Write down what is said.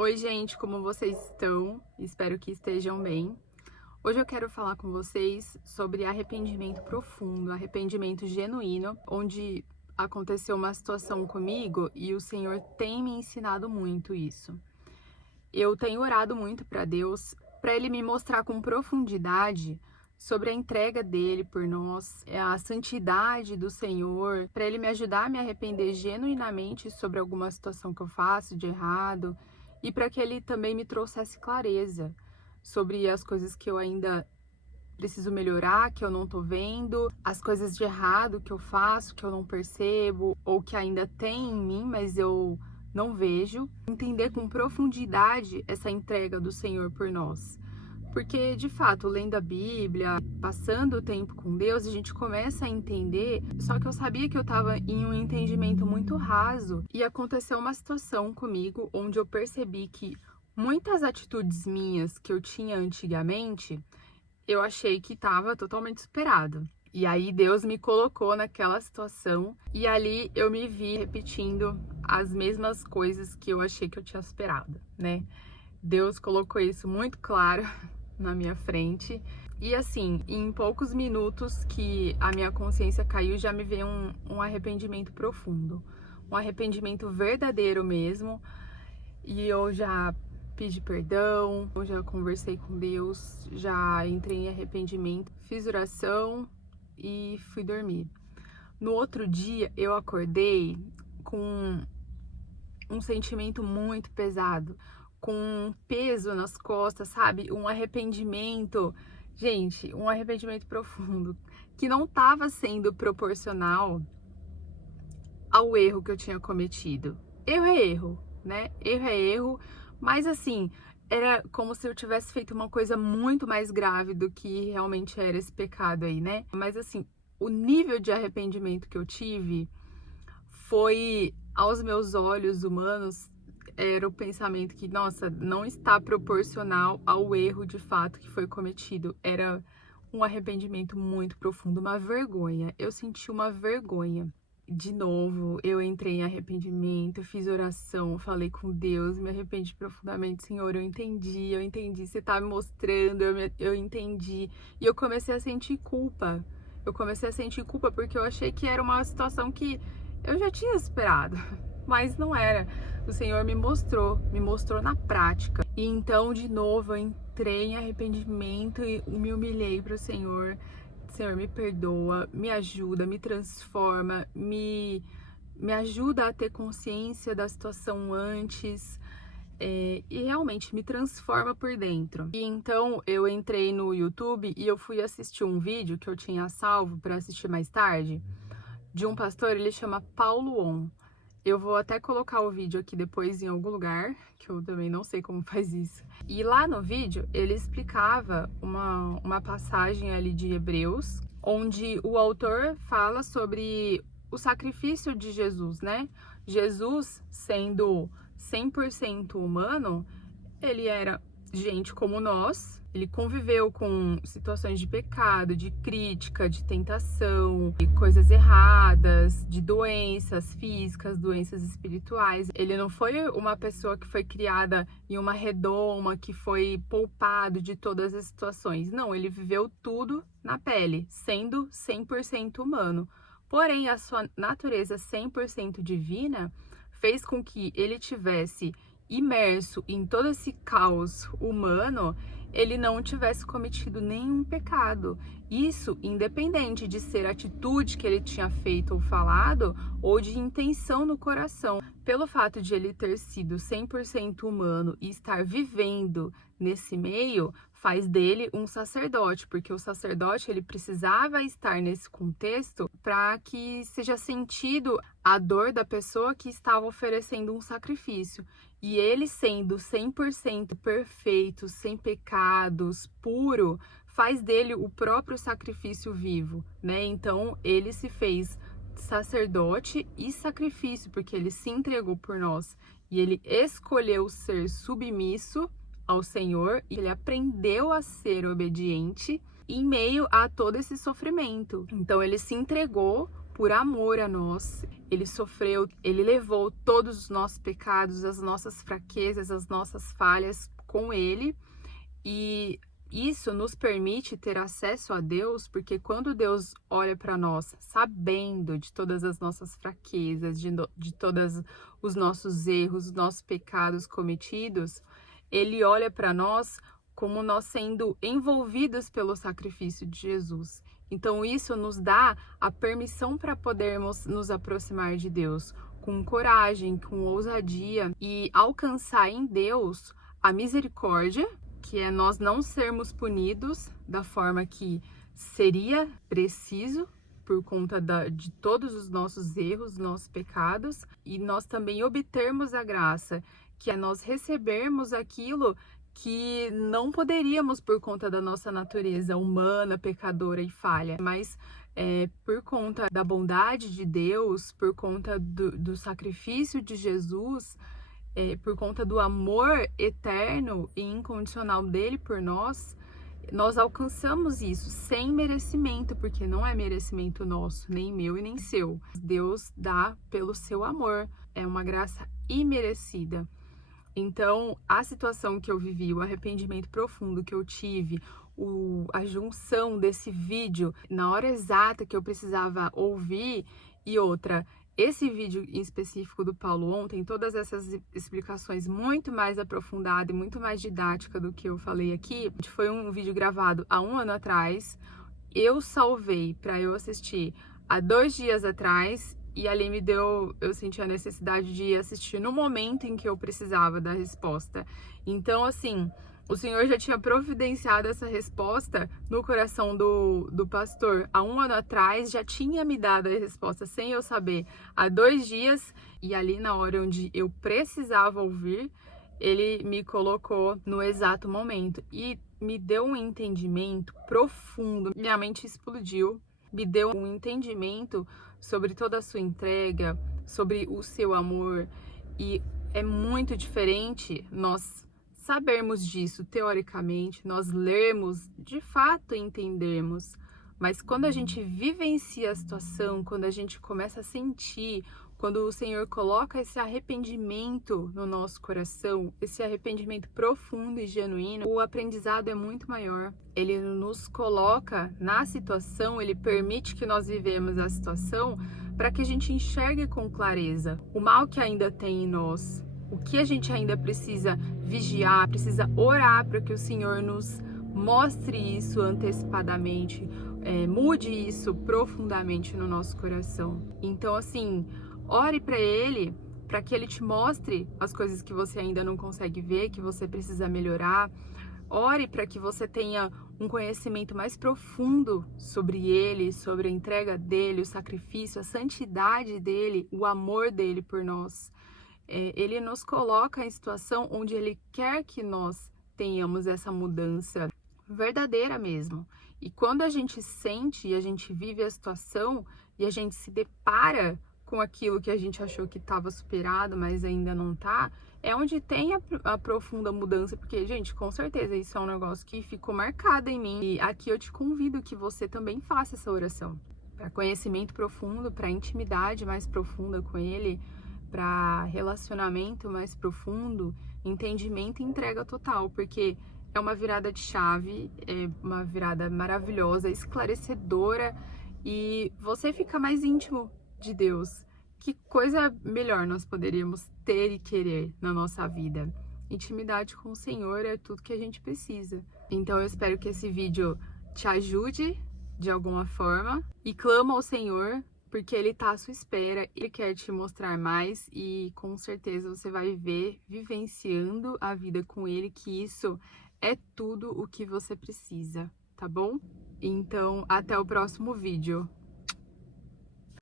Oi, gente, como vocês estão? Espero que estejam bem. Hoje eu quero falar com vocês sobre arrependimento profundo, arrependimento genuíno, onde aconteceu uma situação comigo e o Senhor tem me ensinado muito isso. Eu tenho orado muito para Deus, para Ele me mostrar com profundidade sobre a entrega dele por nós, a santidade do Senhor, para Ele me ajudar a me arrepender genuinamente sobre alguma situação que eu faço de errado e para que Ele também me trouxesse clareza sobre as coisas que eu ainda preciso melhorar, que eu não tô vendo, as coisas de errado que eu faço, que eu não percebo, ou que ainda tem em mim, mas eu não vejo. Entender com profundidade essa entrega do Senhor por nós. Porque, de fato, lendo a Bíblia, passando o tempo com Deus, a gente começa a entender. Só que eu sabia que eu estava em um entendimento muito raso. E aconteceu uma situação comigo onde eu percebi que muitas atitudes minhas que eu tinha antigamente, eu achei que estava totalmente superado. E aí Deus me colocou naquela situação e ali eu me vi repetindo as mesmas coisas que eu achei que eu tinha superado, né? Deus colocou isso muito claro na minha frente. E assim, em poucos minutos que a minha consciência caiu, já me veio um arrependimento profundo. Um arrependimento verdadeiro mesmo. E eu já pedi perdão, eu já conversei com Deus, já entrei em arrependimento, fiz oração e fui dormir. No outro dia, eu acordei com um sentimento muito pesado, com um peso nas costas, sabe? Um arrependimento, gente, um arrependimento profundo, que não estava sendo proporcional ao erro que eu tinha cometido. Erro é erro, né? Erro é erro, mas assim, era como se eu tivesse feito uma coisa muito mais grave do que realmente era esse pecado aí, né? Mas assim, o nível de arrependimento que eu tive foi, aos meus olhos humanos, era o pensamento que, nossa, não está proporcional ao erro de fato que foi cometido. Era um arrependimento muito profundo, uma vergonha. Eu senti uma vergonha. De novo, eu entrei em arrependimento, fiz oração, falei com Deus, me arrependi profundamente, Senhor, eu entendi, você tá me mostrando, eu entendi. E eu comecei a sentir culpa. Eu comecei a sentir culpa porque eu achei que era uma situação que eu já tinha esperado, mas não era. O Senhor me mostrou na prática. E então, de novo, eu entrei em arrependimento e me humilhei para o Senhor. Senhor, me perdoa, me ajuda, me transforma, me ajuda a ter consciência da situação antes e realmente me transforma por dentro. E então eu entrei no YouTube e eu fui assistir um vídeo que eu tinha salvo para assistir mais tarde, de um pastor, ele chama Paulo On. Eu vou até colocar o vídeo aqui depois em algum lugar, que eu também não sei como faz isso. E lá no vídeo, ele explicava uma passagem ali de Hebreus, onde o autor fala sobre o sacrifício de Jesus, né? Jesus, sendo 100% humano, ele era gente como nós, ele conviveu com situações de pecado, de crítica, de tentação, de coisas erradas, de doenças físicas, doenças espirituais. Ele não foi uma pessoa que foi criada em uma redoma, que foi poupado de todas as situações. Não, ele viveu tudo na pele, sendo 100% humano. Porém, a sua natureza 100% divina fez com que ele tivesse imerso em todo esse caos humano, ele não tivesse cometido nenhum pecado. Isso independente de ser atitude que ele tinha feito ou falado, ou de intenção no coração. Pelo fato de ele ter sido 100% humano e estar vivendo nesse meio, faz dele um sacerdote, porque o sacerdote ele precisava estar nesse contexto para que seja sentido a dor da pessoa que estava oferecendo um sacrifício. E ele sendo 100% perfeito, sem pecados, puro, faz dele o próprio sacrifício vivo, né? Então, ele se fez sacerdote e sacrifício, porque ele se entregou por nós. E ele escolheu ser submisso ao Senhor, e ele aprendeu a ser obediente em meio a todo esse sofrimento. Então, ele se entregou por amor a nós, ele sofreu, ele levou todos os nossos pecados, as nossas fraquezas, as nossas falhas com ele, e isso nos permite ter acesso a Deus, porque quando Deus olha para nós, sabendo de todas as nossas fraquezas, de todos os nossos erros, os nossos pecados cometidos, ele olha para nós como nós sendo envolvidos pelo sacrifício de Jesus. Então isso nos dá a permissão para podermos nos aproximar de Deus com coragem, com ousadia e alcançar em Deus a misericórdia, que é nós não sermos punidos da forma que seria preciso por conta de todos os nossos erros, nossos pecados, e nós também obtermos a graça, que é nós recebermos aquilo que não poderíamos por conta da nossa natureza humana, pecadora e falha, mas por conta da bondade de Deus, por conta do sacrifício de Jesus, por conta do amor eterno e incondicional dele por nós, nós alcançamos isso sem merecimento, porque não é merecimento nosso, nem meu e nem seu. Deus dá pelo seu amor, é uma graça imerecida. Então, a situação que eu vivi, o arrependimento profundo que eu tive, a junção desse vídeo na hora exata que eu precisava ouvir, e outra, esse vídeo em específico do Paulo ontem, todas essas explicações muito mais aprofundada e muito mais didática do que eu falei aqui, foi um vídeo gravado há 1 ano atrás, eu salvei para eu assistir há 2 dias atrás, e ali eu senti a necessidade de assistir no momento em que eu precisava da resposta. Então, assim, o Senhor já tinha providenciado essa resposta no coração do pastor há 1 ano atrás, já tinha me dado a resposta sem eu saber há 2 dias, e ali na hora onde eu precisava ouvir, ele me colocou no exato momento e me deu um entendimento profundo, minha mente explodiu, me deu um entendimento sobre toda a sua entrega, sobre o seu amor, e é muito diferente nós sabermos disso teoricamente, nós lermos, de fato entendermos, mas quando a gente vivencia a situação, quando a gente começa a sentir, quando o Senhor coloca esse arrependimento no nosso coração, esse arrependimento profundo e genuíno, o aprendizado é muito maior. Ele nos coloca na situação, ele permite que nós vivemos a situação para que a gente enxergue com clareza o mal que ainda tem em nós, o que a gente ainda precisa vigiar, precisa orar para que o Senhor nos mostre isso antecipadamente, mude isso profundamente no nosso coração. Então, assim, ore para Ele, para que Ele te mostre as coisas que você ainda não consegue ver, que você precisa melhorar. Ore para que você tenha um conhecimento mais profundo sobre Ele, sobre a entrega dEle, o sacrifício, a santidade dEle, o amor dEle por nós. Ele nos coloca em situação onde Ele quer que nós tenhamos essa mudança verdadeira mesmo. E quando a gente sente e a gente vive a situação e a gente se depara com aquilo que a gente achou que estava superado, mas ainda não tá, é onde tem a profunda mudança, porque, gente, com certeza isso é um negócio que ficou marcado em mim. E aqui eu te convido que você também faça essa oração para conhecimento profundo, para intimidade mais profunda com Ele, para relacionamento mais profundo, entendimento e entrega total, porque é uma virada de chave, é uma virada maravilhosa, esclarecedora, e você fica mais íntimo de Deus. Que coisa melhor nós poderíamos ter e querer na nossa vida? Intimidade com o Senhor é tudo que a gente precisa. Então eu espero que esse vídeo te ajude de alguma forma e clama ao Senhor, porque Ele está à sua espera, Ele quer te mostrar mais e com certeza você vai ver, vivenciando a vida com Ele, que isso é tudo o que você precisa, tá bom? Então, até o próximo vídeo.